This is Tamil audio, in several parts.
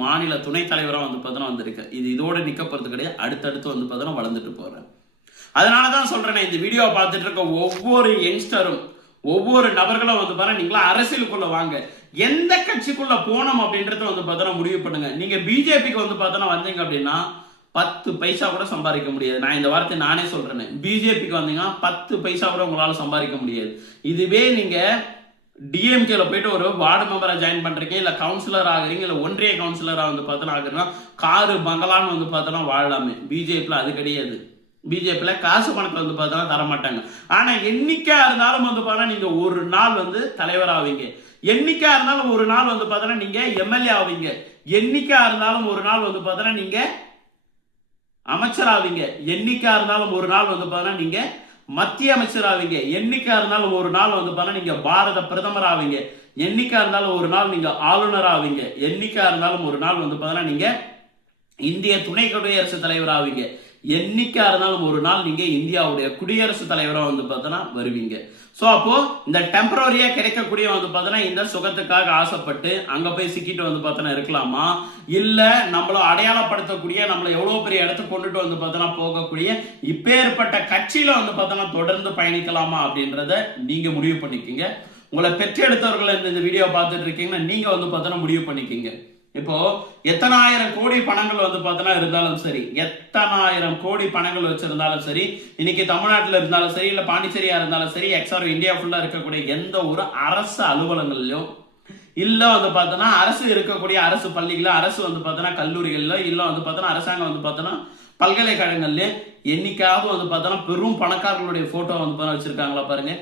மாநில துணைத் தலைவராக வந்து பார்த்தோன்னா வந்திருக்கு. இது இதோட நிக்க போறது கிடையாது. அடுத்தடுத்து வந்து பார்த்தோன்னா வளர்ந்துட்டு போறேன். அதனால தான் சொல்றேன், இந்த வீடியோவை பார்த்துட்டு இருக்க ஒவ்வொரு யங்ஸ்டரும், ஒவ்வொரு நபர்களும் வந்து பாருங்க, நீங்களா அரசியலுக்குள்ள வாங்க. எந்த கட்சிக்குள்ள போனோம் அப்படின்றத வந்து பார்த்தோன்னா முடிவு பண்ணுங்க. நீங்க பிஜேபிக்கு வந்து பார்த்தோன்னா வந்தீங்க அப்படின்னா 10 பைசா கூட சம்பாதிக்க முடியாது. நான் இந்த வார்த்தை நானே சொல்றேன். பிஜேபிக்கு வந்தீங்கன்னா 10 பைசா கூட உங்களால சம்பாதிக்க முடியாது. இதுவே நீங்க டிஎம்கேல போயிட்டு ஒரு வார்டு மெம்பரா ஜாயின் பண்றீங்க, இல்ல கவுன்சிலர் ஆகுறீங்க, இல்ல ஒன்றிய கவுன்சிலரா வந்து பார்த்தோன்னா ஆகுறீங்கன்னா காரு பங்களான்னு வந்து பார்த்தோன்னா வாழலாமே. பிஜேபியில் அது கிடையாது. பிஜேபியில் காசு பணத்தை வந்து பார்த்தோன்னா தரமாட்டாங்க. ஆனா என்னைக்கா இருந்தாலும் வந்து பார்த்தா நீங்க ஒரு நாள் வந்து தலைவர் ஆவீங்க. என்னைக்கா இருந்தாலும் ஒரு நாள் வந்து பார்த்தோன்னா நீங்க எம்எல்ஏ ஆவீங்க. என்னைக்கா இருந்தாலும் ஒரு நாள் வந்து பார்த்தோன்னா நீங்க அமைச்சராவீங்க. என்னைக்கா இருந்தாலும் ஒரு நாள் வந்து பார்த்தோன்னா நீங்க மத்திய அமைச்சராவீங்க. என்னைக்கா இருந்தாலும் ஒரு நாள் வந்து பார்த்தா நீங்க பாரத பிரதமர் ஆவீங்க. என்னைக்கா இருந்தாலும் ஒரு நாள் நீங்க ஆளுநர் ஆவீங்க. என்னைக்கா இருந்தாலும் ஒரு நாள் வந்து பார்த்தா நீங்க இந்திய துணை குடியரசுத் தலைவர் ஆவீங்க. என்னைக்கா இருந்தாலும் ஒரு நாள் நீங்க இந்தியாவுடைய குடியரசுத் தலைவராக வந்து பார்த்தோன்னா வருவீங்க. ஸோ அப்போ இந்த டெம்பரரியா கிடைக்கக்கூடிய வந்து பார்த்தோன்னா இந்த சுகத்துக்காக ஆசைப்பட்டு அங்க போய் சிக்கிட்டு வந்து பார்த்தோன்னா இருக்கலாமா, இல்ல நம்மள அடையாளப்படுத்தக்கூடிய, நம்மள எவ்வளவு பெரிய இடத்துக்கு கொண்டுட்டு வந்து பார்த்தோன்னா போகக்கூடிய இப்பேற்பட்ட கட்சியில வந்து பார்த்தோன்னா தொடர்ந்து பயணிக்கலாமா அப்படின்றத நீங்க முடிவு பண்ணிக்கிங்க. உங்களை பெற்றெடுத்தவர்கள் இந்த வீடியோ பார்த்துட்டு இருக்கீங்கன்னா நீங்க வந்து பார்த்தோன்னா முடிவு பண்ணிக்கிங்க. இப்போ எத்தனாயிரம் கோடி பணங்கள் வந்து பார்த்தோன்னா இருந்தாலும் சரி, எத்தனாயிரம் கோடி பணங்கள் வச்சிருந்தாலும் சரி, இன்னைக்கு தமிழ்நாட்டில் இருந்தாலும் சரி, இல்ல பாண்டிச்சேரியா இருந்தாலும் சரி, எக்ஸார் இந்தியா ஃபுல்லா இருக்கக்கூடிய எந்த ஒரு அரசு அலுவலகங்களையும், இல்ல வந்து பார்த்தோன்னா அரசு இருக்கக்கூடிய அரசு பள்ளிகள, அரசு வந்து பார்த்தோன்னா கல்லூரிகள்ல, இல்ல வந்து பார்த்தோன்னா அரசாங்கம் வந்து பார்த்தோன்னா பல்கலைக்கழகங்கள்ல என்னைக்காவது வந்து பார்த்தோன்னா பெரும் பணக்காரர்களுடைய போட்டோ வந்து பார்த்தா வச்சிருக்காங்களா பாருங்க.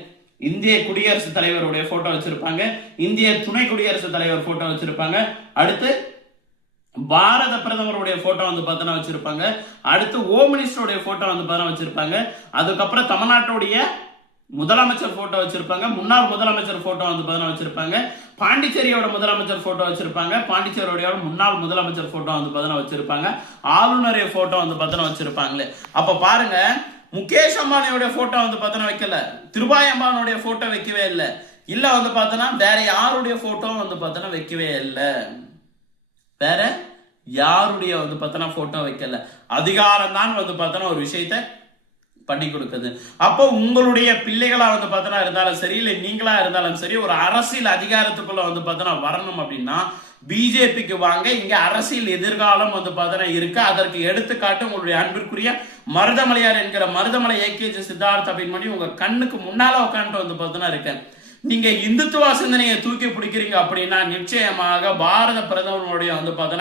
இந்திய குடியரசுத் தலைவருடைய போட்டோ வச்சிருப்பாங்க, இந்திய துணை குடியரசுத் தலைவர் போட்டோ வச்சிருப்பாங்க, அடுத்து பாரத பிரதமருடைய போட்டோ வந்து பார்த்தோன்னா வச்சிருப்பாங்க, அடுத்து ஹோம் மினிஸ்டருடைய போட்டோ வந்து பார்த்தா வச்சிருப்பாங்க, அதுக்கப்புறம் தமிழ்நாட்டுடைய முதலமைச்சர் போட்டோ வச்சிருப்பாங்க, முன்னாள் முதலமைச்சர் போட்டோ வந்து பார்த்தா வச்சிருப்பாங்க, பாண்டிச்சேரியோட முதலமைச்சர் போட்டோ வச்சிருப்பாங்க, பாண்டிச்சேரியோட முன்னாள் முதலமைச்சர் போட்டோ வந்து பார்த்தா வச்சிருப்பாங்க, ஆளுநருடைய போட்டோ வந்து பார்த்தா வச்சிருப்பாங்களே. அப்ப பாருங்க, முகேஷ் அம்பானியோட போட்டோ வந்து பார்த்தோன்னா வைக்கல, திருபாய் அம்பானியோட போட்டோ வைக்கவே இல்லை, இல்ல வந்து பார்த்தோன்னா வேற யாருடைய போட்டோ வந்து பார்த்தோன்னா வைக்கவே இல்லை, வேற யாருடைய வந்து பார்த்தோன்னா போட்டோ வைக்கல. அதிகாரம் தான் வந்து பார்த்தோன்னா ஒரு விஷயத்த பண்ணி கொடுக்குது. அப்போ உங்களுடைய பிள்ளைகளா வந்து பார்த்தோன்னா இருந்தாலும் சரி, இல்லை நீங்களா இருந்தாலும் சரி, ஒரு அரசியல் அதிகாரத்துக்குள்ள வந்து பார்த்தோன்னா வரணும் அப்படின்னா பிஜேபிக்கு வாங்க. இங்க அரசியல் எதிர்காலம் வந்து பார்த்தோன்னா இருக்கு. அதற்கு எடுத்துக்காட்டு உங்களுடைய அன்பிற்குரிய மருதமலையார் என்கிற மருதமலை ஏகேஜி சித்தார்த்த அப்படின்னு உங்க கண்ணுக்கு முன்னால உட்காந்துட்டு வந்து பார்த்தோன்னா இருக்கேன். நீங்க இந்துத்துவ சிந்தனையை தூக்கி பிடிக்கிறீங்க அப்படின்னா நிச்சயமாக பாரத பிரதமருடைய வந்து பார்த்தோன்னா